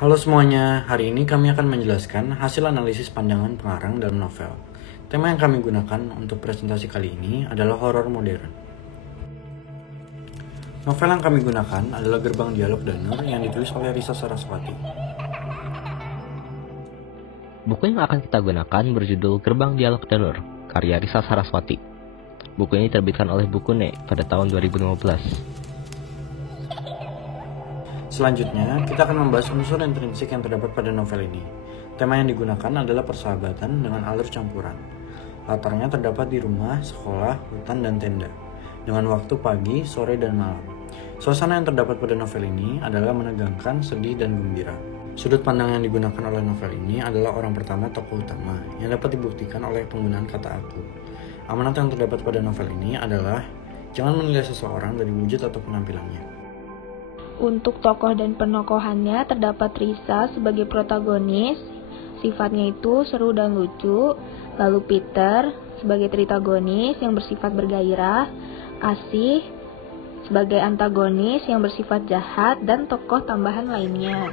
Halo semuanya, hari ini kami akan menjelaskan hasil analisis pandangan pengarang dalam novel. Tema yang kami gunakan untuk presentasi kali ini adalah horor modern. Novel yang kami gunakan adalah Gerbang Dialog Danur yang ditulis oleh Risa Saraswati. Buku yang akan kita gunakan berjudul Gerbang Dialog Danur, karya Risa Saraswati. Buku ini terbitkan oleh Bukune pada tahun 2015. Selanjutnya, kita akan membahas unsur intrinsik yang terdapat pada novel ini. Tema yang digunakan adalah persahabatan dengan alur campuran. Latarnya terdapat di rumah, sekolah, hutan, dan tenda, dengan waktu pagi, sore, dan malam. Suasana yang terdapat pada novel ini adalah menegangkan, sedih, dan gembira. Sudut pandang yang digunakan oleh novel ini adalah orang pertama tokoh utama, yang dapat dibuktikan oleh penggunaan kata aku. Amanat yang terdapat pada novel ini adalah jangan menilai seseorang dari wujud atau penampilannya. Untuk tokoh dan penokohannya terdapat Risa sebagai protagonis, sifatnya itu seru dan lucu. Lalu Peter sebagai tritagonis yang bersifat bergairah, Asih sebagai antagonis yang bersifat jahat, dan tokoh tambahan lainnya.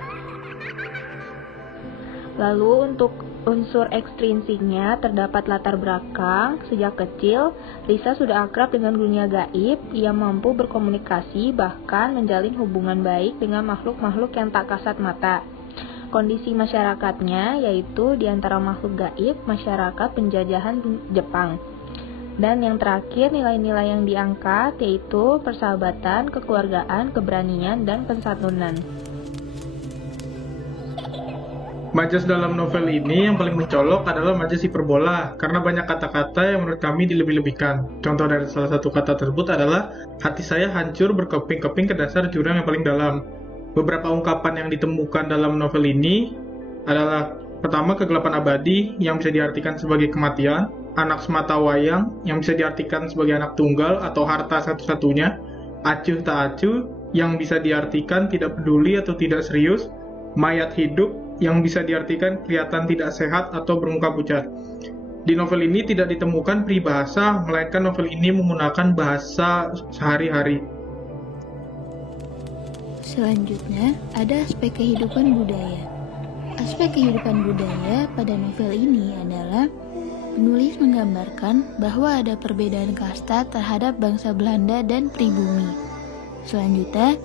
Lalu untuk unsur ekstrinsiknya terdapat latar belakang. Sejak kecil, Risa sudah akrab dengan dunia gaib. Ia mampu berkomunikasi, bahkan menjalin hubungan baik dengan makhluk-makhluk yang tak kasat mata. Kondisi masyarakatnya yaitu di antara makhluk gaib, masyarakat penjajahan Jepang. Dan yang terakhir, nilai-nilai yang diangkat yaitu persahabatan, kekeluargaan, keberanian, dan pensantunan. Majas dalam novel ini yang paling mencolok adalah majas hiperbola, karena banyak kata-kata yang menurut kami dilebih-lebihkan. Contoh dari salah satu kata tersebut adalah, hati saya hancur berkeping-keping ke dasar jurang yang paling dalam. Beberapa ungkapan yang ditemukan dalam novel ini adalah, pertama, kegelapan abadi yang bisa diartikan sebagai kematian, anak semata wayang yang bisa diartikan sebagai anak tunggal atau harta satu-satunya, acuh tak acuh yang bisa diartikan tidak peduli atau tidak serius, mayat hidup yang bisa diartikan kelihatan tidak sehat atau bermuka pucat. Di novel ini tidak ditemukan peribahasa, melainkan novel ini menggunakan bahasa sehari-hari. Selanjutnya, ada aspek kehidupan budaya. Aspek kehidupan budaya pada novel ini adalah penulis menggambarkan bahwa ada perbedaan kasta terhadap bangsa Belanda dan pribumi. Selanjutnya,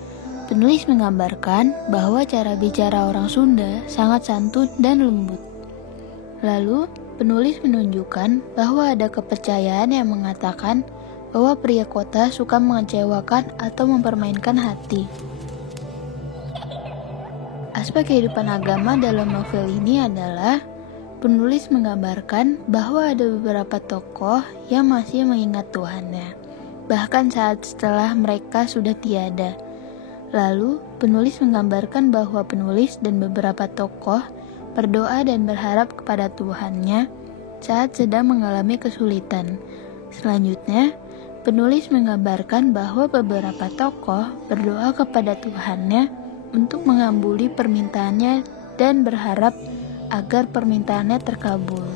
penulis menggambarkan bahwa cara bicara orang Sunda sangat santun dan lembut. Lalu, penulis menunjukkan bahwa ada kepercayaan yang mengatakan bahwa pria kota suka mengecewakan atau mempermainkan hati. Aspek kehidupan agama dalam novel ini adalah penulis menggambarkan bahwa ada beberapa tokoh yang masih mengingat Tuhannya, bahkan saat setelah mereka sudah tiada. Lalu, penulis menggambarkan bahwa penulis dan beberapa tokoh berdoa dan berharap kepada Tuhannya saat sedang mengalami kesulitan. Selanjutnya, penulis menggambarkan bahwa beberapa tokoh berdoa kepada Tuhannya untuk mengabuli permintaannya dan berharap agar permintaannya terkabul.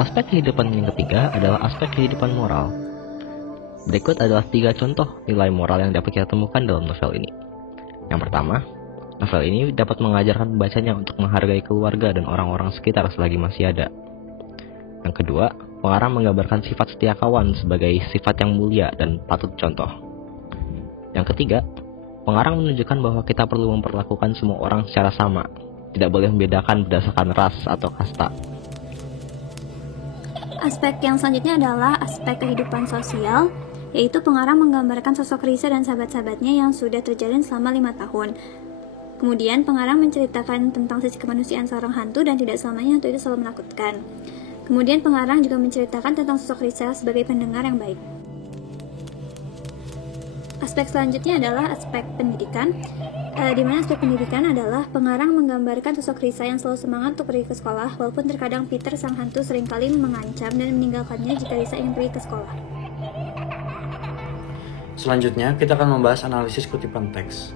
Aspek kehidupan yang ketiga adalah aspek kehidupan moral. Berikut adalah 3 contoh nilai moral yang dapat kita temukan dalam novel ini. Yang pertama, novel ini dapat mengajarkan pembacanya untuk menghargai keluarga dan orang-orang sekitar selagi masih ada. Yang kedua, pengarang menggambarkan sifat setia kawan sebagai sifat yang mulia dan patut contoh. Yang ketiga, pengarang menunjukkan bahwa kita perlu memperlakukan semua orang secara sama, tidak boleh membedakan berdasarkan ras atau kasta. Aspek yang selanjutnya adalah aspek kehidupan sosial, yaitu pengarang menggambarkan sosok Risa dan sahabat-sahabatnya yang sudah terjalin selama 5 tahun. Kemudian pengarang menceritakan tentang sisi kemanusiaan seorang hantu dan tidak selamanya hantu itu selalu menakutkan. Kemudian pengarang juga menceritakan tentang sosok Risa sebagai pendengar yang baik. Aspek selanjutnya adalah aspek pendidikan, di mana aspek pendidikan adalah pengarang menggambarkan sosok Risa yang selalu semangat untuk pergi ke sekolah, walaupun terkadang Peter sang hantu seringkali mengancam dan meninggalkannya jika Risa ingin pergi ke sekolah. Selanjutnya, kita akan membahas analisis kutipan teks.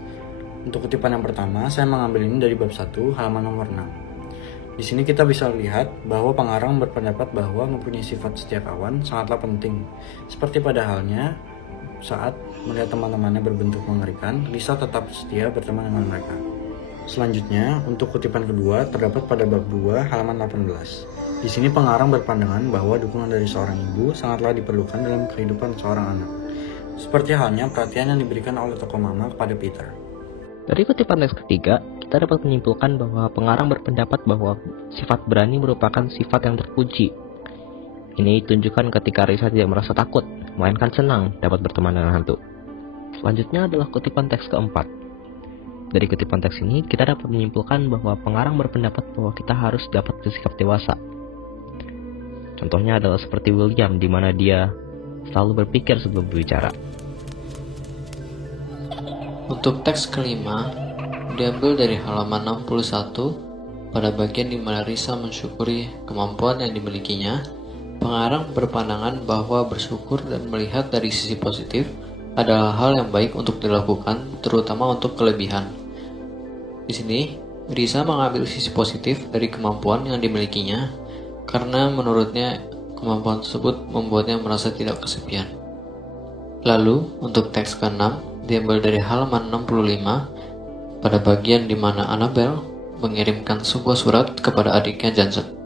Untuk kutipan yang pertama, saya mengambil ini dari bab 1, halaman nomor 6. Di sini kita bisa lihat bahwa pengarang berpendapat bahwa mempunyai sifat setia kawan sangatlah penting. Seperti pada halnya Saat melihat teman-temannya berbentuk mengerikan, Lisa tetap setia berteman dengan mereka. Selanjutnya, untuk kutipan kedua terdapat pada bab 2 halaman 18. Di sini pengarang berpandangan bahwa dukungan dari seorang ibu sangatlah diperlukan dalam kehidupan seorang anak. Seperti halnya perhatian yang diberikan oleh tokoh mama kepada Peter. Dari kutipan teks ketiga, kita dapat menyimpulkan bahwa pengarang berpendapat bahwa sifat berani merupakan sifat yang terpuji. Ini ditunjukkan ketika Risa tidak merasa takut, melainkan senang dapat berteman dengan hantu. Selanjutnya adalah kutipan teks keempat. Dari kutipan teks ini, kita dapat menyimpulkan bahwa pengarang berpendapat bahwa kita harus dapat bersikap dewasa. Contohnya adalah seperti William, di mana dia selalu berpikir sebelum berbicara. Untuk teks kelima, diambil dari halaman 61, pada bagian di mana Risa mensyukuri kemampuan yang dimilikinya. Pengarang berpandangan bahwa bersyukur dan melihat dari sisi positif adalah hal yang baik untuk dilakukan, terutama untuk kelebihan. Di sini, Risa mengambil sisi positif dari kemampuan yang dimilikinya, karena menurutnya kemampuan tersebut membuatnya merasa tidak kesepian. Lalu, untuk teks ke-6, diambil dari halaman 65, pada bagian di mana Annabelle mengirimkan sebuah surat kepada adiknya Johnson.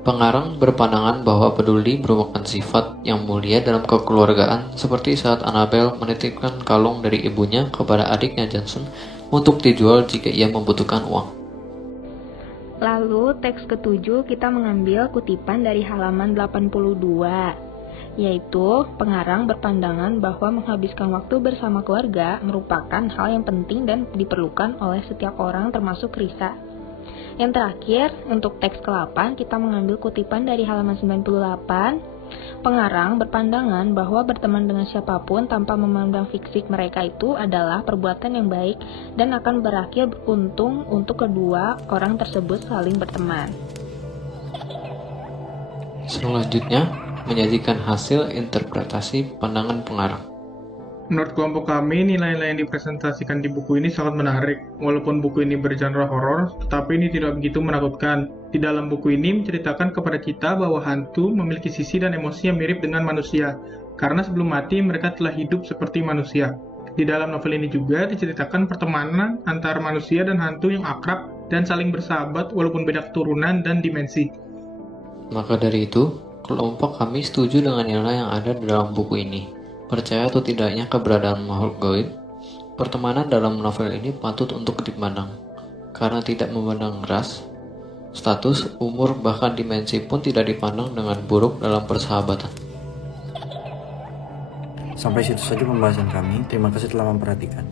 Pengarang berpandangan bahwa peduli merupakan sifat yang mulia dalam kekeluargaan, seperti saat Annabelle menitipkan kalung dari ibunya kepada adiknya Johnson untuk dijual jika ia membutuhkan uang. Lalu teks ke-7 kita mengambil kutipan dari halaman 82, yaitu pengarang berpandangan bahwa menghabiskan waktu bersama keluarga merupakan hal yang penting dan diperlukan oleh setiap orang termasuk Risa. Yang terakhir, untuk teks ke-8 kita mengambil kutipan dari halaman 98. Pengarang berpandangan bahwa berteman dengan siapapun tanpa memandang fisik mereka itu adalah perbuatan yang baik dan akan berakhir beruntung untuk kedua orang tersebut saling berteman. Selanjutnya, menyajikan hasil interpretasi pandangan pengarang. Menurut kelompok kami, nilai-nilai yang dipresentasikan di buku ini sangat menarik. Walaupun buku ini bergenre horor, tetapi ini tidak begitu menakutkan. Di dalam buku ini menceritakan kepada kita bahwa hantu memiliki sisi dan emosi yang mirip dengan manusia, karena sebelum mati mereka telah hidup seperti manusia. Di dalam novel ini juga diceritakan pertemanan antara manusia dan hantu yang akrab dan saling bersahabat walaupun beda keturunan dan dimensi. Maka dari itu, kelompok kami setuju dengan nilai yang ada di dalam buku ini. Percaya atau tidaknya keberadaan makhluk gaib, pertemanan dalam novel ini patut untuk dipandang, karena tidak memandang ras, status, umur, bahkan dimensi pun tidak dipandang dengan buruk dalam persahabatan. Sampai situ saja pembahasan kami. Terima kasih telah memperhatikan.